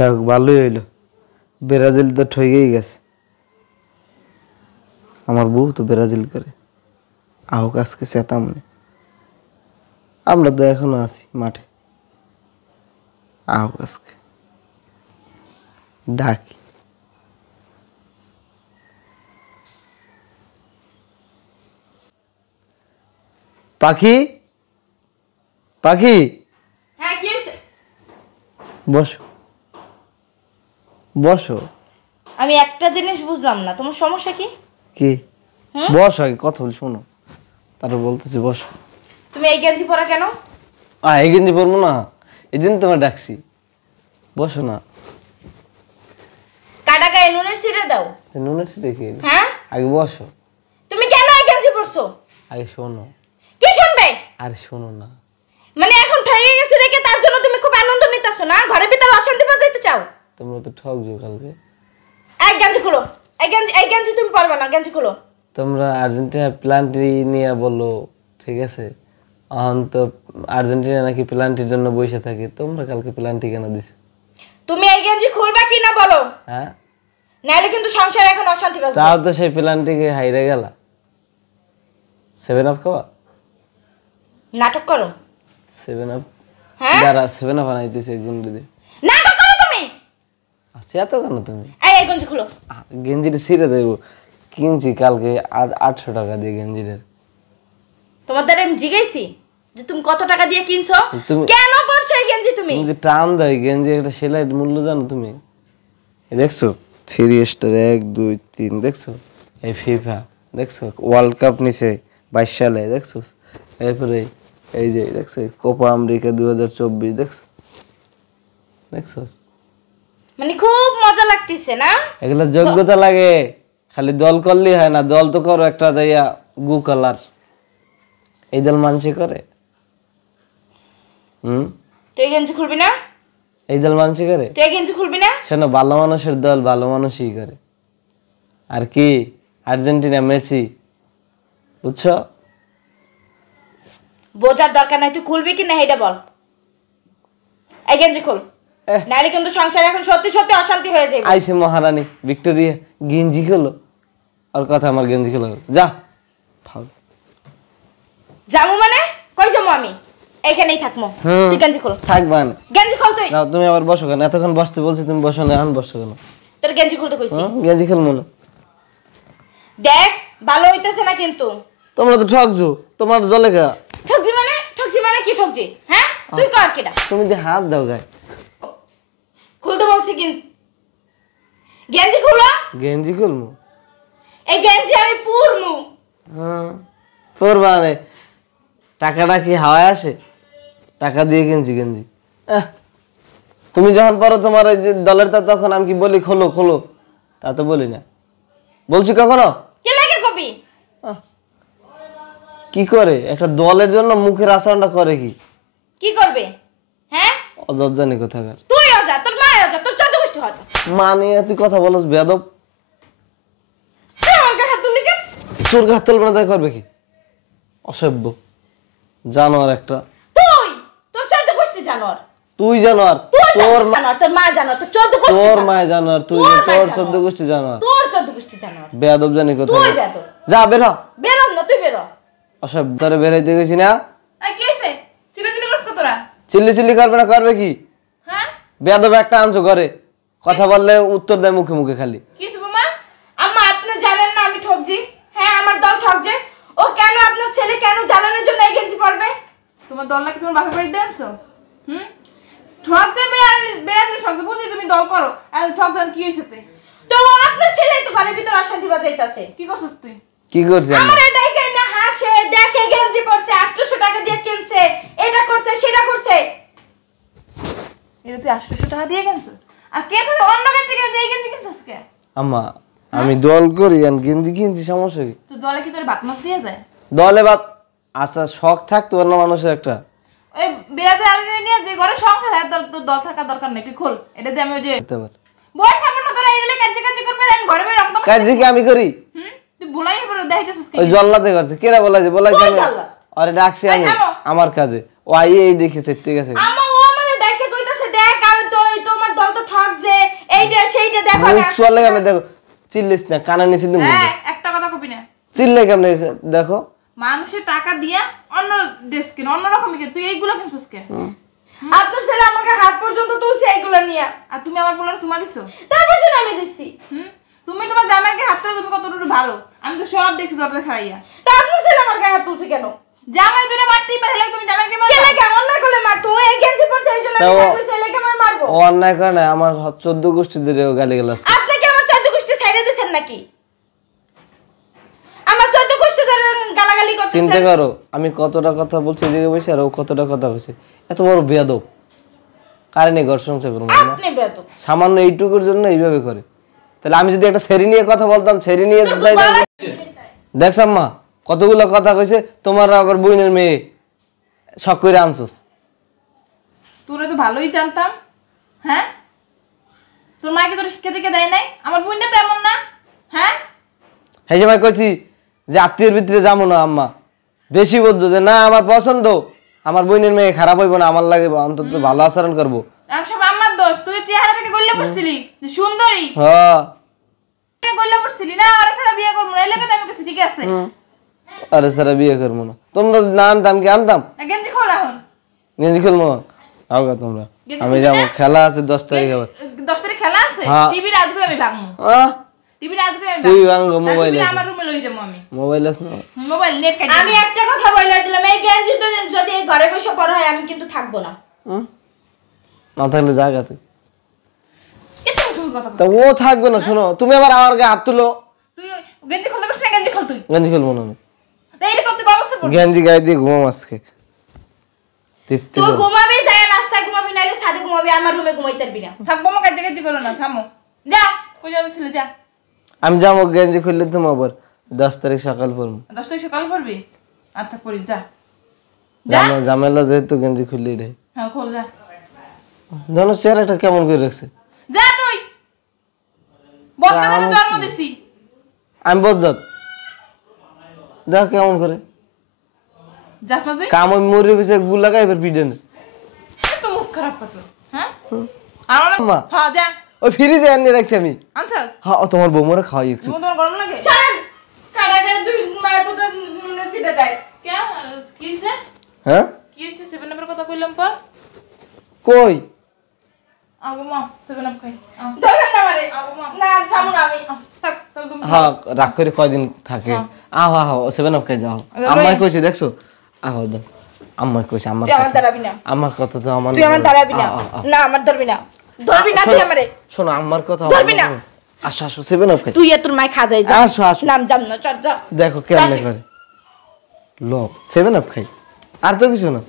যাক ভালোই হইলো, ব্রাজিল তো ঠকেই গেছে। আমার বউ তো ব্রাজিল করে, আহক আজকে চেতামনি। আমরা তো এখনো আছি মাঠে, আহক আজকে ডাকি। পাখি, পাখি, হ্যাঁ কি হইছে? বসো বসো। আমি একটা জিনিস বুঝলাম না, তোমার সমস্যা কি? কি? বসো, আগে কথা বলি, শোনো, তারপর বলতেছি বসো। তুমি এই গেঞ্জি পরা কেন? এই গেঞ্জি পরবো না, এই জন্য তোমার ডাকছি। বসো না। কাটা গায়ে নুনের ছিঁড়ে দাও। নুনের সিটে কি? হ্যাঁ আগে বসো। তুমি কেন এই গেঞ্জি পরছো? আগে শোনো। কি শুনবে? আরে শোনো না। মানে এখন ঠকে গেছে দেখে তার জন্য তুমি খুব আনন্দ নিতেছো না? ঘরের ভিতরে অশান্তি বাজাইতে চাও? তোমরা তো ঠকছো কালকে। এই গেঞ্জি খুলো, এই গেঞ্জি তুমি পারবে না, গেঞ্জি খুলো। তোমরা আর্জেন্টিনা প্ল্যান্টি নিয়ে বলো, ঠিক আছে? এখন তো আর্জেন্টিনা নাকি প্ল্যান্টির জন্য বসে থাকে, তোমরা কালকে প্ল্যান্টি কেন দিছো? তুমি এই গেঞ্জি খুলবা কি না বলো? হ্যাঁ, নাইলে কিন্তু সংসারে এখন অশান্তি বাজবে। তাও তো সেই প্ল্যান্টিকে হাইরে গেলা। 7 আপ খাওয়া? নাটক করো। 7 আপ? হ্যাঁ যারা 7 আপ বানাইতেছে একজন দিদি। নাটক করো তুমি। আচ্ছা, এত কেন তুমি? এই গেঞ্জি খুলো। গেঞ্জিটা ছিঁড়ে দেবো। কিনছি কালকে 800 টাকা দিয়ে গেঞ্জিটা। তোমার দ্বারা আমি জিজ্ঞাসি যে তুমি কত টাকা দিয়ে কিনছো, তুমি কেন পরছো এই গেঞ্জি? তুমি যে টান দেয় গেঞ্জি, একটা সেলাইয়ের মূল্য জানো তুমি? দেখছো 3 স্টার 1 2 3, দেখছো? এই ফিফা দেখছো, ওয়ার্ল্ড কাপ নিছে 22 সালে, দেখছো? এরপরে এই যে দেখছো কোপা আমেরিকা 2024, দেখছো? দেখছো? মানে খুব মজা লাগতেছে না? এগুলা যোগ্যতা লাগে, খালি দল করলেই হয় না। দল তো করো একটা যাইয়া গু কালার, এই দল মানুষই করে। তুই গেঞ্জি খুলবি না? এই দল মানুষই করে। তুই গেঞ্জি খুলবি না? শোনো, ভালো মানুষের দল ভালো মানুষই করে। আর কি আর্জেন্টিনা, মেসি, বুঝছো? বোঝার দরকার নাই, তুই খুলবি কি না এটা বল। এই গেঞ্জি খুল, নাইলে কিন্তু সংসারে এখন সত্যি সত্যি অশান্তি হয়ে যাবে। আইসে মহারানী ভিক্টোরিয়া, গেঞ্জি খোলো। আর কথা, আমার গেঞ্জি খোলো। যা যাবো মানে কই যাবো? আমি এখানেই থাকবো। তুই গেঞ্জি খোল। থাকবান? গেঞ্জি খোল তুই। না, তুমি আবার বসো কেন? এতক্ষণ বসতে বলছি, তুমি বসো না, এখন বসো কেন? তোর গেঞ্জি খুলতে কইছি। গেঞ্জি খেলবো না। দেখ ভালো হইতেছে না কিন্তু। তোমরা তো ঠকছো, তোমার জলে গা। ঠকজি মানে কি ঠকজি? হ্যাঁ তুই কর কিডা? তুমি যে হাত দাও গায়ে। খুলতে বলছি কিন্তু। গেঞ্জি খুলো। গেঞ্জি খুলবো? এই গেঞ্জি আমি পুরমু। পরবানে টাকাটা কি হাওয়ায় আসে? টাকা দিয়ে কিনছি গেঞ্জি। তুমি যখন পরো তোমার এই যে দলের, তা তখন আমি কি বলি খোলো খোলো? তা তো বলি না। বলছি কখনো? কি লাগে কবি? কি করে একটা দলের জন্য মুখের আচরণটা করে? কি করবে? হ্যাঁ অজানি কোথাকার। তুই অজা, তোর মা অজা, তোর চোদ্দ গোষ্ঠী অজা। মা নিয়ে তুই কথা বলস বেয়াদব। আমার গায়ে হাত তুললি কেন? চোর গাছ তুলবে না, তাই করবে কি? অসভ্য জানোয়ার একটা। তোর চোদ্দ গোষ্ঠী জানোয়ার। তুই জানোয়ার, তোর মা জানোয়ার, তোর চোদ্দ গোষ্ঠী, তোর মা জানোয়ার, তুই তোর 14 গোষ্ঠী জানোয়ার। তোর চোদ্দ গোষ্ঠী জানোয়ার। বেয়াদব জানি কোথায়। তুই বেয়াদব। যা বের হ। বেরো না, তুই বেরো। অসভ্য, তোরে বেরাইতে গেছি না? এই কি হইছে? চিল্লাচিল্লি করছ তোরা? চিল্লি চিল্লি করবে না, করবে কি? হ্যাঁ বেয়াদব একটা আনছো করে, কথা বললে উত্তর দেয় মুখে মুখে খালি। কি শুভ মা? আম্মা আপনি জানেন না আমি ঠকজি? হ্যাঁ আমার দল ঠকছে। ও কেন আপনার ছেলে কেন জানানোর জন্য এই গেঞ্জি পরবে? তোমার দল নাকি তোমার বাপের বাড়িতে আনছো? ঠকতে বেড়াতে ঠকতে বুঝি তুমি দল করো, আর ঠক জান কি হইছে? তো আপনার ছেলে তো ঘরের ভিতর অশান্তি বাজাইতাছে। কি করছস তুই? কি করছিস? আমার এটাই না হাসে, দেখে গেঞ্জি পরছে 800 টাকা দিয়ে কিনছে, এটা করছে সেটা করছে। এটা তুই 800 টাকা দিয়ে কিনছস? আর কে তুই অন্য গেঞ্জি কিনে দিয়ে গেঞ্জি কিনছস কে? আম্মা আমি দল করি আর গেঞ্জি কিনছি, সমস্যা কি? তুই দলে কি তোর ভাত মাছ দিয়ে যায়? দলে বাত আচ্ছা, শখ থাকতো না মানুষের একটা। ওই বিরাজে আলনে নিয়ে যে ঘরে সংসার হয়, তোর দল থাকা দরকার নেই, তুই খোল। এটা দিয়ে আমি ওই যে বয়স সামনে না, তোরা এগুলো কাজ করবে, আমি ঘরে বাইরে রক্ত কাজ কি আমি করি? তুই ভুলাই পড়ে দেখাইতেছিস কি? ওই জল্লাতে করছে, কেরা বলাইছে আমি আরে ডাকছি আমি আমার কাজে, ও আই এই দেখে সেতে গেছে। আমা ও আমারে ডাকে কইতাছে দেখ আমি তো তোমার দল তো ঠক এইটা সেইটা দেখো আমি মুখ চলে কেন দেখো, চিল্লিস না, কানা নিচে দিমু। হ্যাঁ একটা কথা কবি না, চিল্লে কেমনে দেখো। মানুষের টাকা দিয়া অন্য ড্রেস কিন, অন্য রকমই কিন, তুই এইগুলো কিনছিস কে? আপনার ছেলে আমাকে হাত পর্যন্ত তুলছে এইগুলো নিয়ে। আর তুমি আমার পোলার সুমা দিছো? তারপর শুনে আমি দিছি। তুমি তোমার জামাইকে হাত ধরে তুমি কতটুকু ভালো, আমি তো সব দেখছি দরজা খাড়াইয়া। তা আপনার ছেলে আমার গায়ে হাত তুলছে কেন? জামাই ধরে মারতেই পারলে তুমি জামাইকে মারো? ছেলে কেমন অন্যায় করলে মারতো? ও এই গেঞ্জি পরছে এই জন্য আমি আপনার ছেলেকে মারবো? ও অন্যায় করে না, আমার 14 গোষ্ঠী ধরে গালি গালাজ। আপনি কি আমার 14 গোষ্ঠী ছাইড়া দিবেন নাকি? আমার 14 গোষ্ঠী ধরে গালাগালি করতেছেন। চিন্তা করো আমি কতটা কথা বলছি এদিকে বসে, আর ও কতটা কথা বলছে। এত বড় বেয়াদব, কারণে ঘর সংসার করবো না। আপনি বেয়াদব। সামান্য এইটুকুর জন্য এইভাবে করে। তাহলে আমি যদি একটা ছেড়ি নিয়ে কথা বলতাম, ছেড়ি নিয়ে যাই। দেখছাম মা কতগুলো কথা কইছে, তোমার আবার বোনের মেয়ে শখ করে আনছস। তোরা তো ভালোই জানতাম। হ্যাঁ, তোর মাকে তোর শিক্ষা দিকে দেয় নাই? আমার বোনটা তো এমন না। হ্যাঁ, সেই সময় কইছি যে আত্মীয়ের ভিতরে যাবো না আম্মা, বেশি বুঝছো যে না আমার পছন্দ, আমার বোনের মেয়ে খারাপ হইব না, আমার লাগে অন্তত ভালো আচরণ করবো। আমি সব আমার দোষ। তুই চেহারা থেকে গল্লে পড়ছিলি যে সুন্দরী, হ্যাঁ গল্লে পড়ছিলি না? আর সারা বিয়ে করবো না, এই লেগে তো আমি কাছে ঠিক আছে। আরে সারা বিয়ে করবো না, তোমরা না আনতাম কি আনতাম? গেঞ্জি খোলা এখন, গেঞ্জি খুলবো আওগা তোমরা। আমি যাবো, খেলা আছে 10 তারিখ আবার। 10 তারিখ খেলা আছে। হ্যাঁ। টিভি আজকে আমি ভাঙবো, টিভি আজকে আমি তুই ভাঙবো। ভাঙবো, মোবাইল টিভি আছে। আমার রুমে লই যাবো আমি। মোবাইল আছে না? মোবাইল নেট কাটি। আমি একটা কথা বলে দিলাম, এই গেঞ্জি যদি এই ঘরে বসে পড়া হয় আমি কিন্তু থাকবো না। না থাকলে জায়গা তুই এটা তুমি কথা বল। তা ও থাকবে না। শোনো তুমি আবার আমার গায়ে হাত তুলো। তুই গেঞ্জি খুলতে গেছিস না? গেঞ্জি খুল তুই। গেঞ্জি খুলবো না আমি। তা এরকম তুই অবস্থা পড়। গেঞ্জি গায়ে দিয়ে ঘুমাম আজকে। তৃপ্তি তুই করো। ঘুমাবি, যায় রাস্তায় ঘুমাবি, নাইলে ছাদে ঘুমাবি, আমার রুমে ঘুমাইতে পারবি না। থাকবো মো কাজে কাজে করো না, থামো। যা, কই যাবে ছেলে যা। আমি যাবো, গেঞ্জি খুললে তুমি আবার 10 তারিখ সকাল পড়বো। 10 তারিখ সকাল পড়বি? আচ্ছা পড়ি যা। যা। ঝামেলা যেহেতু গেঞ্জি খুললেই রে। হ্যাঁ খোল যা। জানো চেহারাটা কেমন করে রাখছে। যা তুই। বাচ্চাদের জন্ম দিছি। আমি বজ্জাত, দেখ কেমন করে যাস না তুই? কাম ওই মরে বসে গুলা গাইবার পিডেন। তো মুখ খারাপ কত, হ্যাঁ? আমার আম্মা। হ্যাঁ যা। ওই ফ্রিজে আনিয়ে রাখছি আমি। আনছাস? হ্যাঁ ও তোমার বৌমরে খাওয়াই একটু। তোমার গরম লাগে? চলেন, কাটাকে দুই মায়ের পুত্র নুনে ছিটে দেয়। কে? কি হইছে? হ্যাঁ কি হইছে? 7 নাম্বার কথা কইলাম পর। কই আগো মা 7 আপ খাই। ধরবেন না আমারে। আগো মা। না, থামুন আমি। থাক, তাহলে তুমি হ্যাঁ রাগ করে কয়দিন থাকে। আহ আহ 7 আপ খাই যাও। আম্মাই কইছে দেখছো, আহ দাও। আম্মাই কইছে আমার তুই আমার কথা। দাঁড়াবি না। আমার কথা তো আমার তুই আমার দাঁড়াবি না। না, আমার ধরবি না। ধরবি না তুই আমারে। শোনো আমার কথা। ধরবি না। আসো আসো 7 আপ খাই। তুই আর তোর মায় খা যাই যা। আসো আসো। নাম জাম না, চল যা। দেখো কেমনে করে লো 7 আপ খাই, আর তো কিছু না।